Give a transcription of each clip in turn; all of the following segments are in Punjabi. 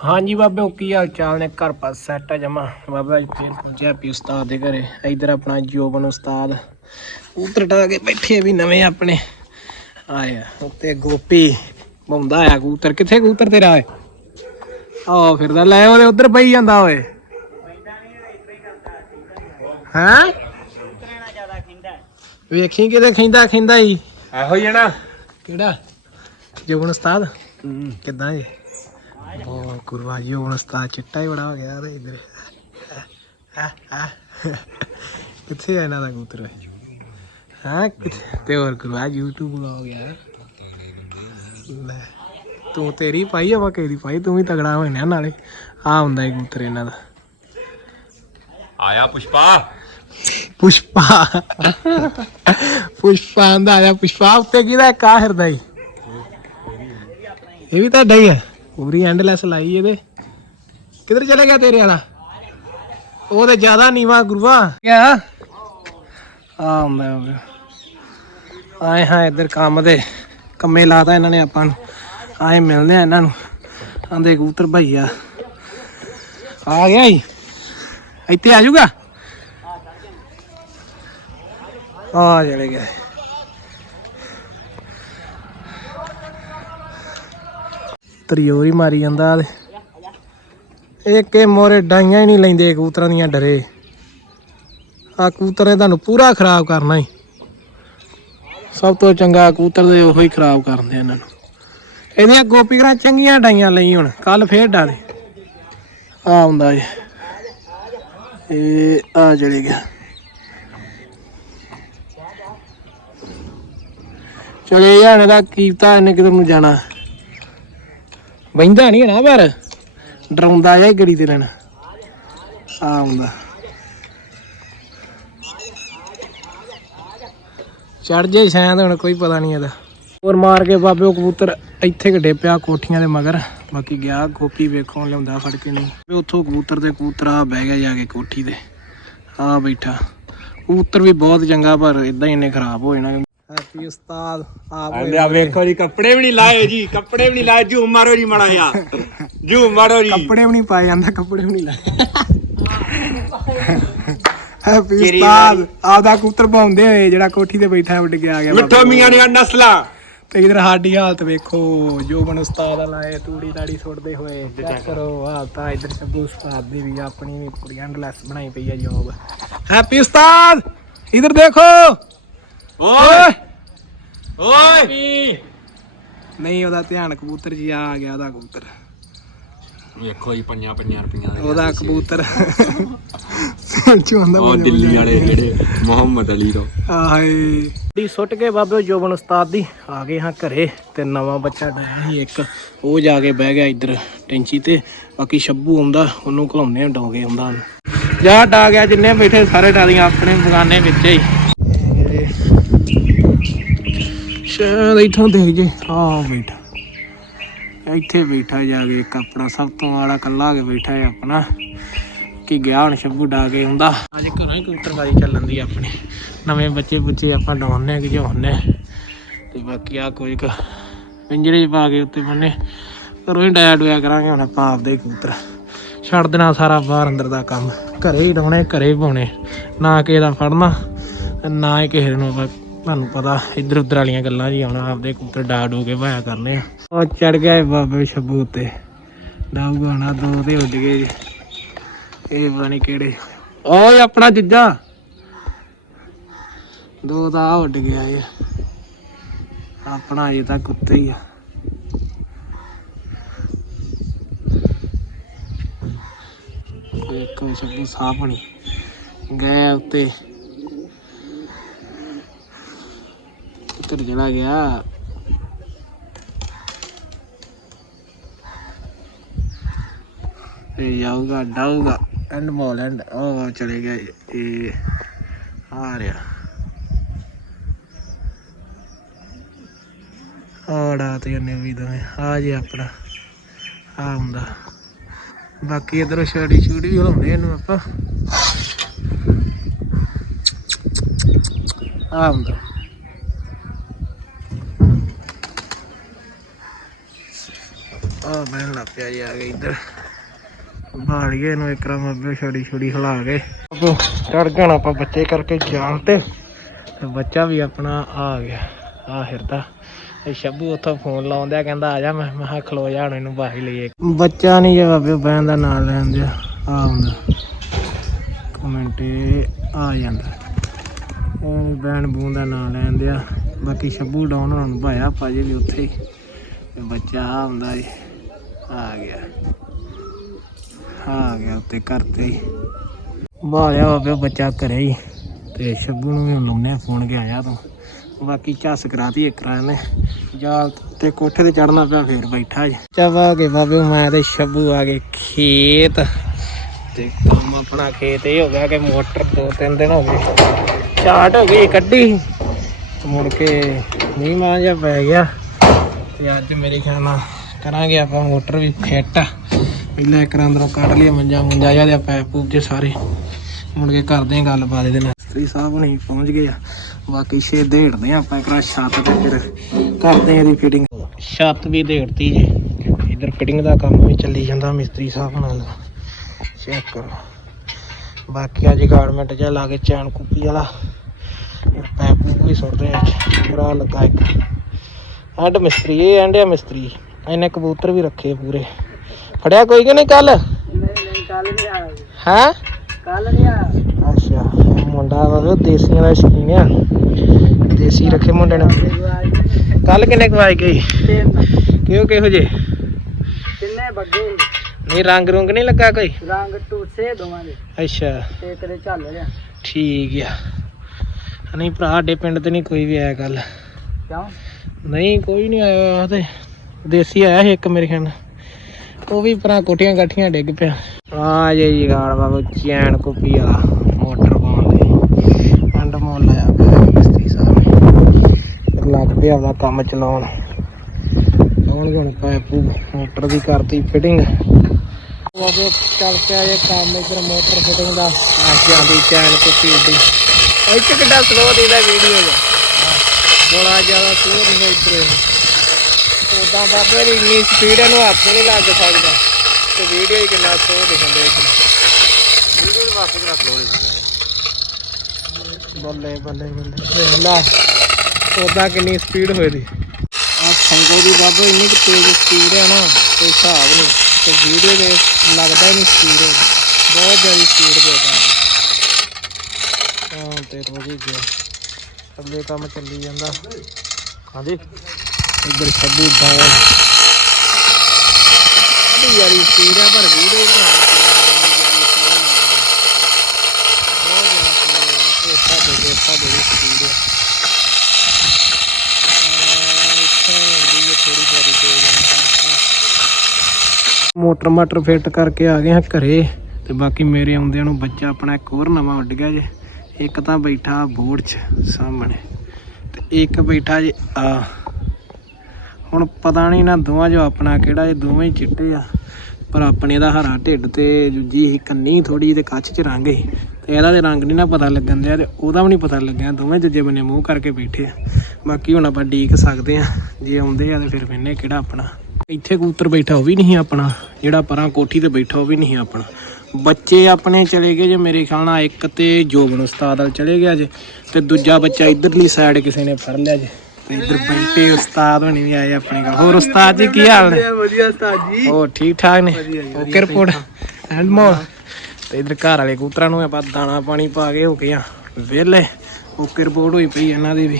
ਹਾਂਜੀ ਬਾਬੇ ਕੀ ਹਾਲ ਚਾਲ ਨੇ? ਘਰ ਪਾਸ ਸੈੱਟ ਆ ਜਮਾ। ਬਾਬਾ ਜੀ ਫੇਰ ਪਹੁੰਚਿਆ ਪੀ ਉਸਤਾਦ ਦੇ ਘਰੇ। ਇਧਰ ਆਪਣਾ ਜੋਬਨ ਉਸਤਾਦ ਉਤਰ ਟਾ ਕੇ ਬੈਠੇ ਵੀ ਨਵੇਂ ਆਪਣੇ। ਆਇਆ ਉੱਤੇ ਗੋਪੀ ਬੰਦਾ ਆਇਆ ਕਬੂਤਰ। ਕਿੱਥੇ ਕਬੂਤਰ ਤੇਰਾ ਓਏ? ਆ ਫਿਰਦਾ ਲੈ ਉਹਦੇ ਉਧਰ ਪਈ ਜਾਂਦਾ ਓਏ। ਹਾਂ? ਵੇਖੀ ਕਿਤੇ ਖਿੰਦਾ ਖਿੰਦਾ ਹੀ ਇਹੋ ਹੀ ਨਾ। ਕਿਹੜਾ? ਜੋਬਨ ਉਸਤਾਦ? ਕਿੱਦਾਂ ਜੀ? ਹੁਣ ਉਸਤਾਦ ਚਿੱਟਾ ਹੀ ਬੜਾ ਹੋ ਗਿਆ ਤੇ ਇਧਰ। ਕਿੱਥੇ ਆ ਇਹਨਾਂ ਦਾ ਕਬੂਤਰ? ਹਾਂ ਕਿੱਥੇ? ਤੇ ਹੋਰ ਗੁਰਵਾ YouTube ਬਲੌਗ ਯਾਰ ਲੈ ਤੂੰ ਤੇਰੀ ਪਾਈ ਆ ਵਾ ਕਿਹਦੀ ਪਾਈ? ਤੂੰ ਵੀ ਤਗੜਾ ਹੋਇਆ ਨਾਲੇ। ਆ ਹੁੰਦਾ ਇਹ ਕਬੂਤਰ ਇਹਨਾਂ ਦਾ। ਆਇਆ ਪੁਸ਼ਪਾ। ਪੁਸ਼ਪਾ। ਪੁਸ਼ਪਾ ਆਂਦਾ ਆਇਆ ਪੁਸ਼ਪਾ ਉੱਤੇ ਕਿਹਦਾ ਕਾ ਹਿਰਦਾ ਹੀ ਇਹ ਵੀ ਤੁਹਾਡਾ ਹੀ ਹੈ ਪੂਰੀ ਐਂਡਲੈਸ ਲਾਈ ਇਹਦੇ। ਕਿੱਧਰ ਚਲੇ ਗਿਆ ਤੇਰੇ ਵਾਲਾ? ਉਹ ਤੇ ਜ਼ਿਆਦਾ ਨੀਵਾ ਗੁਰੂਆ। ਕਿਆ? ਆ ਮੈਂ ਹੋ ਗਿਆ। ਆਏ ਹਾਂ ਇੱਧਰ ਕੰਮ ਦੇ ਕੰਮੇ ਲਾਤਾ ਇਹਨਾਂ ਨੇ ਆਪਾਂ ਨੂੰ। ਆਏ ਮਿਲਦੇ ਆ ਇਹਨਾਂ ਨੂੰ। ਆਂਦੇ ਕਬੂਤਰ ਭਈਆ। ਆ ਗਿਆ ਹੀ ਇੱਥੇ ਆ ਜਾਊਗਾ? ਆ ਚਲੇ ਗਏ ਤਰੀਓਰੀ ਮਾਰੀ ਜਾਂਦਾ ਤੇ ਮੋਰੇ ਡਾਈਆਂ ਹੀ ਨਹੀਂ ਲੈਂਦੇ ਕਬੂਤਰਾਂ ਦੀਆਂ ਡਰੇ। ਆ ਕਬੂਤਰ ਨੇ ਤੁਹਾਨੂੰ ਪੂਰਾ ਖਰਾਬ ਕਰਨਾ ਹੀ। ਸਭ ਤੋਂ ਚੰਗਾ ਕਬੂਤਰ ਦੇ ਉਹੋ ਖਰਾਬ ਕਰਦੇ ਇਹਨਾਂ ਨੂੰ। ਇਹਦੀਆਂ ਗੋਪੀਗਰਾਂ ਚੰਗੀਆਂ ਡਾਈਆਂ ਲਈ ਹੁਣ ਕੱਲ ਫੇਰ ਡਾਲੇ ਆ ਹੁੰਦਾ ਜੀ ਇਹ ਆ ਚਲੇ ਗਿਆ ਚਲੇ ਜਾਣੇ ਦਾ ਕੀਤਾ ਇਹਨੇ ਕਿਧਰ ਨੂੰ ਜਾਣਾ। ਬੈਂਦਾ ਨਹੀਂ ਨਾ ਪਰ ਡਰਾਉਂਦਾ ਜਾਂ ਗੜੀ ਤੇ ਲੈਣਾ ਆ ਹੁੰਦਾ ਚੜ ਜੇ ਸ਼ਾਇਦ ਹੁਣ ਕੋਈ ਪਤਾ ਨਹੀਂ ਇਹਦਾ। ਹੋਰ ਮਾਰ ਕੇ ਬਾਬੇ ਉਹ ਕਬੂਤਰ ਇੱਥੇ ਘਡੇ ਪਿਆ ਕੋਠੀਆਂ ਦੇ ਮਗਰ। ਬਾਕੀ ਗਿਆ ਗੋਪੀ ਵੇਖੋ ਲਿਆਉਂਦਾ ਫੜ ਕੇ ਨਹੀਂ ਉੱਥੋਂ ਕਬੂਤਰ ਦੇ ਕਬੂਤਰ ਆ ਬਹਿ ਗਿਆ ਜਾ ਕੇ ਕੋਠੀ ਤੇ। ਆ ਬੈਠਾ। ਕਬੂਤਰ ਵੀ ਬਹੁਤ ਚੰਗਾ ਪਰ ਇਦਾਂ ਹੀ ਇਹਨੇ ਖਰਾਬ ਹੋ ਜਾਣਾ। ਹੈਪੀ ਉਸਤਾਦ ਆਪ ਹੋਏ ਆ ਵੇਖੋ ਜੀ ਕੱਪੜੇ ਵੀ ਨਹੀਂ ਲਾਏ ਜੀ ਕੱਪੜੇ ਵੀ ਨਹੀਂ ਲਾਏ ਜੂ ਮਾਰੋ ਜੀ ਮਾੜਾ ਜਿਹਾ ਜੂ ਮਾਰੋ ਜੀ। ਕੱਪੜੇ ਵੀ ਨਹੀਂ ਪਾਏ ਜਾਂਦਾ ਕੱਪੜੇ ਵੀ ਨਹੀਂ ਲਾਏ। ਹੈਪੀ ਉਸਤਾਦ ਆਪਦਾ ਕਬੂਤਰ ਪਾਉਂਦੇ ਹੋਏ ਜਿਹੜਾ ਕੋਠੀ ਤੇ ਬੈਠਾ ਉੱਡ ਗਿਆ ਆ ਗਿਆ। ਮਿੱਠੋ ਮੀਆਂ ਦੀਆਂ ਨਸਲਾਂ। ਤੇ ਇਧਰ ਸਾਡੀ ਹਾਲਤ ਵੇਖੋ ਜੋਬਨ ਉਸਤਾਦ ਲਾਏ ਤੂੜੀ ਤਾੜੀ ਸੁੱਟਦੇ ਹੋਏ। ਚੈੱਕ ਕਰੋ। ਹਾਲਤ ਇਧਰ ਸ਼ੱਬੂ ਉਸਤਾਦ ਦੀ ਵੀ ਆਪਣੀ ਵੀ ਪੂਰੀ ਐਂਡਲੈਸ ਬਣਾਈ ਪਈ ਆ ਜੋਬ। ਹੈਪੀ ਉਸਤਾਦ ਇਧਰ ਦੇਖੋ! ਓਏ! ਓਏ! ਨਹੀਂ ਉਹਦਾ ਧਿਆਨ ਕਬੂਤਰ ਜੀ ਆ ਗਿਆ ਉਹਦਾ ਕਬੂਤਰ। ਵੇਖੋ ਜੀ ਪੰਜਾਂ ਪੰਜਾਂ ਰੁਪਈਆਂ ਦੇ ਉਹਦਾ ਕਬੂਤਰ। ਚੋਂਦਾ ਉਹ ਦਿੱਲੀ ਵਾਲੇ ਜਿਹੜੇ ਮੁਹੰਮਦ ਅਲੀ ਤੋਂ। ਆਏ। ਦੀ ਸੁੱਟ ਕੇ ਬਾਬੇ ਜੋਬਨ ਉਸਤਾਦ ਦੀ। ਆ ਗਏ ਹਾਂ ਘਰੇ ਤੇ ਨਵਾਂ ਬੱਚਾ ਡਰਿਆ ਸੀ ਇੱਕ। ਉਹ ਜਾ ਕੇ ਬਹਿ ਗਿਆ ਇੱਧਰ ਟੈਂਚੀ ਤੇ। ਬਾਕੀ ਸ਼ੱਬੂ ਆਉਂਦਾ ਉਹਨੂੰ ਘਲਾਉਂਦੇ ਆ ਡੋਗੇ ਆਉਂਦਾ ਉਹਨੂੰ। ਜਾ ਡਾ ਗਿਆ ਜਿੰਨੇ ਬੈਠੇ ਸਾਰੇ ਡਾਲੀਆਂ ਆਪਣੇ ਬਗਾਨੇ ਵਿੱਚ ਹੀ। ਸ਼ਾਇਦ ਇਥੋਂ ਦੇਖ ਜੇ। ਆ ਬੈਠਾ। ਇੱਥੇ ਬੈਠਾ ਜਾ ਕੇ ਇੱਕ ਆਪਣਾ ਸਭ ਤੋਂ ਵਾਲਾ ਕੱਲਾ ਕੇ ਬੈਠਾ ਹੈ ਆਪਣਾ। ਕਿ ਗਿਆ ਹੁਣ ਸ਼ੱਬੂ ਡਾ ਕੇ ਹੁੰਦਾ। ਅੱਜ ਘਰੋਂ ਹੀ ਕਬੂਤਰਬਾਜੀ ਚੱਲਣ ਦੀ ਆਪਣੀ। ਨਵੇਂ ਬੱਚੇ ਬੱਚੇ ਆਪਾਂ ਡਾਉਣੇ ਕਿ ਜੋਹਨੇ ਤੇ ਬਾਕੀ ਆ ਕੋਈ ਕ ਪਿੰਜਰੇ 'ਚ ਪਾ ਕੇ ਉੱਤੇ ਬੰਨੇ। ਘਰੋਂ ਹੀ ਡਾਇਆ ਡੋਇਆ ਕਰਾਂਗੇ ਹੁਣ ਆਪਾਂ ਆਪਦੇ ਕਬੂਤਰ ਛੱਡ ਦੇਣਾ ਸਾਰਾ ਬਾਹਰ ਅੰਦਰ ਦਾ ਕੰਮ। ਘਰੇ ਹੀ ਡਾਉਣੇ ਘਰੇ ਹੀ ਪਾਉਣੇ। ਨਾ ਕਿਸੇ ਦਾ ਫੜਨਾ ਨਾ ਹੀ ਕਿਸੇ ਨੂੰ ਆਪਾਂ ਤੁਹਾਨੂੰ ਪਤਾ ਇੱਧਰ ਉੱਧਰ ਵਾਲੀਆਂ ਗੱਲਾਂ ਜੀ ਆਉਣਾ, ਆਪਦੇ ਕਬੂਤਰ ਡਾ ਡੋ ਕੇ ਭਾਇਆ ਕਰਨੇ ਆ। ਉਹ ਚੜ ਗਿਆ ਬਾਬੇ ਸ਼ੱਬੂ ਉੱਤੇ। ਡਾਊਗਾ ਨਾ ਦੋ ਤੇ ਉੱਡ ਗਏ ਜੀ। ਇਹ ਪਤਾ ਕਿਹੜੇ। ਓਏ ਆਪਣਾ ਜੀਜਾ। ਦੋ ਤਾਂ ਆਹ ਉੱਡ ਗਿਆ ਇਹ। ਆਪਣਾ ਅਜੇ ਤਾਂ ਕੁੱਤੇ ਹੀ ਆ। ਇੱਕ ਸਭ ਸਾਫ਼ ਨਹੀਂ ਗਏ ਉੱਤੇ। ਉੱਤਰ ਚਲਾ ਗਿਆ ਇਹ ਜਾਊਗਾ ਡਾਊਗਾ ਐਂਡ ਮੋਲ ਐਂਡ ਉਹ ਚਲੇ ਗਿਆ ਇਹ ਆ ਰਿਹਾ ਆੜਾ ਤੇ ਉਹਨੇ ਵੀ ਦਵੇਂ ਆ ਜੇ ਆਪਣਾ ਆ ਹੁੰਦਾ ਬਾਕੀ ਇਧਰੋਂ ਛੜੀ ਛੂੜੀ ਵੀ ਹਲਾਉਂਦੇ ਇਹਨੂੰ ਆਪਾਂ ਆ ਹੁੰਦਾ ਆ ਬਹਿਣ ਲੱਗ ਪਿਆ ਜੀ ਆ ਗਏ ਇੱਧਰ। ਬਾਲੀਏ ਨੂੰ ਇੱਕ ਰਮ ਅੱਗੇ ਛੜੀ ਛੜੀ ਹਿਲਾ ਕੇ। ਚੜ ਜਾਣਾ ਆਪਾਂ ਬੱਚੇ ਕਰਕੇ ਜਾਣ ਤੇ। ਬੱਚਾ ਵੀ ਆਪਣਾ ਆ ਗਿਆ। ਆ ਫਿਰਦਾ। ਇਹ ਸ਼ੱਬੂ ਉੱਥੋਂ ਫੋਨ ਲਾਉਂਦਿਆ ਕਹਿੰਦਾ ਆ ਜਾ ਮੈਂ। ਮੈਂ ਕਿਹਾ ਖਲੋ ਜਾ, ਹੁਣ ਇਹਨੂੰ ਬਾਹੀ ਲਈਏ। ਬੱਚਾ ਨਹੀਂ ਜੇ ਬਾਬੇ, ਬਹਿਣ ਦਾ ਨਾਂ ਲੈਂਦੇ ਆ ਆਉਂਦਾ ਕਮੈਂਟ ਆ ਜਾਂਦਾ। ਇਹ ਬਹਿਣ ਬੂਨ ਦਾ ਨਾਂ ਲੈਂਦੇ ਆ ਬਾਕੀ ਸ਼ੱਬੂ ਡਾਉਨ ਹੁਣ ਭਾਇਆ ਭਾਜੀ ਵੀ ਉੱਥੇ ਹੀ। ਬੱਚਾ ਆ ਹੁੰਦਾ ਜੀ ਆ ਗਿਆ। ਆ ਗਿਆ ਉੱਤੇ ਘਰ ਤੇ ਹੀ। ਬਾਲਿਆ ਬਾਬੇ ਬੱਚਾ ਘਰੇ ਹੀ। ਤੇ ਸ਼ੱਬੂ ਨੂੰ ਵੀ ਲਾਉਨੇ ਫੋਨ ਕੇ ਆਇਆ ਤੂੰ। ਬਾਕੀ ਝੱਸ ਕਰਾਤੀ ਇੱਕ ਰਾਂ ਨੇ। ਜਾਲ ਤੇ ਕੋਠੇ ਤੇ ਚੜਨਾ ਪਿਆ, ਫੇਰ ਬੈਠਾ ਜੀ। ਚਵਾ ਕੇ ਬਾਬੇ ਮੈਂ ਤੇ ਸ਼ੱਬੂ ਆ ਗਏ ਖੇਤ। ਤੇ ਕੰਮ ਆਪਣਾ ਖੇਤ ਇਹ ਹੋ ਗਿਆ ਕਿ ਮੋਟਰ ਦੋ ਤਿੰਨ ਦਿਨ ਹੋ ਗਏ। ਚਾਟ ਹੋ ਗਈ ਕੱਢੀ। ਮੁੜ ਕੇ ਮੀਂਹ ਮਾਂ ਜਿਹਾ ਪੈ ਗਿਆ। ਤੇ ਅੱਜ ਮੇਰੇ ਖਿਆਲ ਨਾਲ ਕਰਾਂਗੇ ਆਪਾਂ ਮੋਟਰ ਵੀ ਫਿੱਟ ਪਹਿਲਾਂ ਇੱਕ ਰਾਂ ਅੰਦਰੋਂ ਕੱਢ ਲਿਆ ਮੰਜਾ ਮੁੰਜਾ ਜਿਹਾ ਤੇ ਪੈਪ ਪੂਪ ਜੇ ਸਾਰੇ। ਮੁੜ ਕੇ ਕਰਦੇ ਆਂ ਗੱਲਬਾਤ ਇਹਦੇ ਨਾਲ। ਮਿਸਤਰੀ ਸਾਹਿਬ ਨਹੀਂ ਪਹੁੰਚ ਗਏ ਆ। ਬਾਕੀ ਛੇ ਦੇੜਦੇ ਆ ਆਪਾਂ ਇੱਕ ਛੱਤ ਤੇ ਫਿਰ ਕਰਦੇ ਆ ਇਹਦੀ ਫਿਟਿੰਗ ਛੱਤ ਵੀ ਦੇੜਤੀ ਜੇ। ਇਧਰ ਫਿਟਿੰਗ ਦਾ ਕੰਮ ਵੀ ਚੱਲੀ ਜਾਂਦਾ ਮਿਸਤਰੀ ਸਾਹਿਬ ਨਾਲ। ਚੈੱਕ ਕਰੋ। ਬਾਕੀ ਅੱਜ ਗਾਰਮੈਂਟ ਜਿਹਾ ਲਾ ਕੇ ਚੈਨ ਕੁੱਪੀ ਵਾਲਾ। ਪੈਪ ਪੂਪ ਵੀ ਸੁੱਟ ਰਹੇ ਆ। ਪੂਰਾ ਲੱਗਾ ਇੱਕ। ਐਂਡ ਮਿਸਤਰੀ, ਇਹ ਐਂਡ ਆ ਮਿਸਤਰੀ। ਇਹਨੇ ਕਬੂਤਰ ਵੀ ਰੱਖੇ ਪੂਰੇ। ਫੜਿਆ ਕੋਈ ਕਿ ਨਹੀਂ ਕੱਲ? ਨਹੀਂ ਕੱਲ ਨਹੀਂ ਆਇਆ ਹਾਂ? ਕੱਲ ਨਹੀਂ ਆਇਆ। ਅੱਛਾ ਮੁੰਡਾ ਵਾ ਦੇਸੀਆਂ ਦਾ ਸ਼ੌਕੀਨ ਆ। ਦੇਸੀ ਰੱਖੇ ਮੁੰਡੇ ਨੇ। ਕੱਲ ਕਿੰਨੇ ਕਵਾਈ ਗਈ ਕਿਉਂ ਕਿਹੋ ਜੇ ਕਿੰਨੇ ਬੱਗੇ ਨਹੀਂ ਰੰਗ ਰੁੰਗ ਨਹੀਂ ਲੱਗਾ ਕੋਈ? ਰੰਗ ਟੂਸੇ ਦੋਵਾਂ ਦੇ। ਅੱਛਾ। ਤੇ ਤੇਰੇ ਝੱਲ ਲਿਆ ਠੀਕ ਆ। ਨਹੀਂ ਭਰਾ ਸਾਡੇ ਪਿੰਡ ਤੇ ਨਹੀਂ ਕੋਈ ਵੀ ਆਇਆ ਕੱਲ। ਕਿਉਂ? ਨਹੀਂ ਕੋਈ ਨਹੀਂ ਆਇਆ ਤੇ ਦੇਸੀ ਆਇਆ ਸੀ ਇੱਕ ਮੇਰੇ ਖਿਆਲ। ਉਹ ਵੀ ਭਰਾ ਕੋਠੀਆਂ ਕਾਠੀਆਂ ਡਿੱਗ ਪਿਆ। ਆ ਜੇ ਜੀ ਗਾਲ ਬਾਬੂ ਚੈਨ ਕੁੱਪੀ ਵਾਲਾ ਮੋਟਰ ਪਾਉਣ ਦੇ ਅੰਡ ਮੋਲ ਲਾਇਆ ਪਿਆ ਮਿਸਤਰੀ ਸਾਹਿਬ ਲੱਗ ਪਿਆ ਆਪਣਾ ਕੰਮ ਚਲਾਉਣ। ਕੌਣ ਹੁਣ ਪਾਈਪ ਮੋਟਰ ਦੀ ਕਰਤੀ ਫਿਟਿੰਗ ਬਾਬੂ ਚੱਲ ਪਿਆ ਇਹ ਕੰਮ ਇਧਰ ਮੋਟਰ ਫਿਟਿੰਗ ਦਾ। ਆਸ਼ਿਆਂ ਦੀ ਚੈਨ ਕੁੱਪੀ ਦੀ ਇੱਥੇ ਕਿੱਡਾ ਸਲੋ ਦੀ ਦਾ ਵੀਡੀਓ ਦਾ ਬੜਾ ਜ਼ਿਆਦਾ ਸਲੋ ਇੱਧਰ। ਉਦਾਂ ਬਾਬੇ ਦੀ ਇੰਨੀ ਸਪੀਡ ਇਹਨੂੰ ਹੱਥ ਨਹੀਂ ਲੱਗ ਸਕਦਾ। ਤੇ ਵੀਡੀਓ ਹੀ ਕਿੰਨਾ ਸਲੋ ਦਿਖਾਉਂਦੇ ਇੱਧਰ। ਵੀਡੀਓ ਦੇ ਵਾਸਤੇ ਕਿੰਨਾ ਸਲੋ ਦਿਖਾਉਂਦਾ ਬੱਲੇ ਬੱਲੇ ਬੱਲੇ। ਦੇਖ ਲਾ ਉਦਾਂ ਕਿੰਨੀ ਸਪੀਡ ਹੋਈ ਦੀ। ਆ ਸੰਗੋ ਦੀ ਬਾਬਾ ਇੰਨੀ ਕੁ ਤੇਜ਼ ਸਪੀਡ ਹੈ ਨਾ ਕੋਈ ਹਿਸਾਬ ਨਹੀਂ। ਤੇ ਵੀਡੀਓ ਦੇ ਲੱਗਦਾ ਹੀ ਨਹੀਂ ਸਪੀਡ ਬਹੁਤ ਜ਼ਿਆਦਾ ਸਪੀਡ ਦੇਦਾ ਹਾਂ ਤੇ ਰੋਜੀ ਗਿਆ। ਅੱਗੇ ਕੰਮ ਚੱਲੀ ਜਾਂਦਾ। ਹਾਂਜੀ? ਇੱਧਰ ਸੱਬੂ ਡਾਊਨ ਬੜੀ ਯਾਰੀ ਸਪੀਡ ਪਰ ਵੀਡੀਓ ਨਹੀਂ ਆ ਬਹੁਤ ਜ਼ਿਆਦਾ ਸਪੀਡ ਹੈ ਸਾਡੇ ਦੇ ਸਾਡੇ ਦੀ ਸਪੀਡ ਹੈ ਮੋਟਰ ਮਾਟਰ ਫਿੱਟ ਕਰਕੇ ਆ ਗਏ ਹਾਂ ਘਰੇ ਤੇ ਬਾਕੀ ਮੇਰੇ ਆਉਂਦਿਆਂ ਨੂੰ ਬੱਚਾ ਆਪਣਾ ਇੱਕ ਹੋਰ ਨਵਾਂ ਉੱਡ ਗਿਆ ਜੇ। ਇੱਕ ਤਾਂ ਬੈਠਾ ਬੋਰਡ 'ਚ ਸਾਹਮਣੇ ਤੇ ਇੱਕ ਬੈਠਾ ਜੇ ਆ। ਹੁਣ ਪਤਾ ਨਹੀਂ ਨਾ ਦੋਵਾਂ ਜੋ ਆਪਣਾ ਕਿਹੜਾ, ਇਹ ਦੋਵੇਂ ਹੀ ਚਿੱਟੇ ਆ। ਪਰ ਆਪਣੇ ਦਾ ਹਰਾ ਢਿੱਡ ਤੇ ਦੂਜੀ ਹੀ ਕੰਨੀ ਥੋੜੀ ਤੇ ਕੱਚ 'ਚ ਰੰਗ ਸੀ ਤੇ ਇਹਦਾ ਤੇ ਰੰਗ ਨਹੀਂ ਨਾ ਪਤਾ ਲੱਗਣ ਦਿਆ ਤੇ ਉਹਦਾ ਵੀ ਨਹੀਂ ਪਤਾ ਲੱਗਿਆ। ਦੋਵੇਂ ਜੱਜੇ ਬੰਨੇ ਮੂੰਹ ਕਰਕੇ ਬੈਠੇ ਆ। ਬਾਕੀ ਹੁਣ ਆਪਾਂ ਡੀਕ ਸਕਦੇ ਆ। ਜੇ ਆਉਂਦੇ ਆ ਤੇ ਫਿਰ ਮੈਨੇ ਕਿਹੜਾ ਆਪਣਾ। ਇੱਥੇ ਕਬੂਤਰ ਬੈਠਾ ਉਹ ਵੀ ਨਹੀਂ ਆਪਣਾ। ਜਿਹੜਾ ਪਰਾਂ ਕੋਠੀ ਤੇ ਬੈਠਾ ਉਹ ਵੀ ਨਹੀਂ ਆਪਣਾ। ਬੱਚੇ ਆਪਣੇ ਚਲੇ ਗਏ ਜੇ ਮੇਰੇ ਖਿਆਲ ਨਾਲ। ਇੱਕ ਤੇ ਜੋਬਨ ਉਸਤਾਦ ਵਾਲ ਚਲੇ ਗਿਆ ਜੇ। ਤੇ ਦੂਜਾ ਬੱਚਾ ਇਧਰਲੀ ਸਾਈਡ ਕਿਸੇ ਨੇ ਫੜ ਲਿਆ ਜੇ। ਤੇ ਇਧਰ ਬੈਠੇ ਉਸਤਾਦ ਹੋਣੀ ਵੀ ਆਏ ਆਪਣੇ ਕੋਲ ਹੋਰ ਉਸਤਾਦ ਜੀ ਕੀ ਹਾਲ ਨੇ? ਵਧੀਆ ਉਸਤਾਦ ਜੀ। ਉਹ ਠੀਕ ਠਾਕ ਨੇ? ਓਕੇ ਰਿਪੋਰਟ ਐਂਡ ਮੋਰ ਤੇ ਇਧਰ ਘਰ ਵਾਲੇ ਕਬੂਤਰਾਂ ਨੂੰ ਆਪਾਂ ਦਾਣਾ ਪਾਣੀ ਪਾ ਕੇ ਹੋ ਗਏ ਆ। ਵਿਹਲੇ ਓਕੇ ਰਿਪੋਰਟ ਹੋਈ ਪਈ ਇਹਨਾਂ ਦੀ ਵੀ।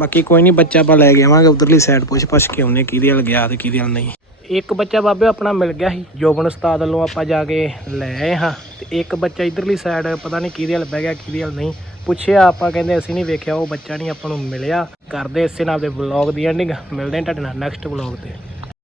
ਬਾਕੀ ਕੋਈ ਨਹੀਂ ਬੱਚਾ ਆਪਾਂ ਲੈ ਕੇ ਆਵਾਂਗੇ ਉਧਰਲੀ ਸਾਈਡ ਪੁੱਛ ਪੁੱਛ ਕੇ ਆਉਨੇ ਕਿਹਦੇ ਵੱਲ ਗਿਆ ਤੇ ਕਿਹਦੇ ਵੱਲ ਨਹੀਂ। ਇੱਕ ਬੱਚਾ ਬਾਬੇ ਆਪਣਾ ਮਿਲ ਗਿਆ ਸੀ ਜੋਬਨ ਉਸਤਾਦ ਵੱਲੋਂ ਆਪਾਂ ਜਾ ਕੇ ਲੈ ਆਏ ਹਾਂ। ਤੇ ਇੱਕ ਬੱਚਾ ਇਧਰਲੀ ਸਾਈਡ ਪਤਾ ਨਹੀਂ ਕਿਹਦੇ ਵੱਲ ਬਹਿ ਗਿਆ ਕਿਹਦੇ ਵੱਲ ਨਹੀਂ। ਪੁੱਛਿਆ, ਆਪਾਂ ਕਹਿੰਦੇ ਅਸੀਂ ਨਹੀਂ ਵੇਖਿਆ, ਉਹ ਬੱਚਾ ਨਹੀਂ, ਆਪਾਂ ਨੂੰ ਮਿਲਿਆ। ਕਰਦੇ ਇਸੇ ਨਾਲ ਦੇ ਵਲੌਗ ਦੀ ਐਂਡਿੰਗ ਮਿਲਦੇ ਹਾਂ ਤੁਹਾਡੇ ਨਾਲ ਨੈਕਸਟ ਵਲੌਗ ਤੇ।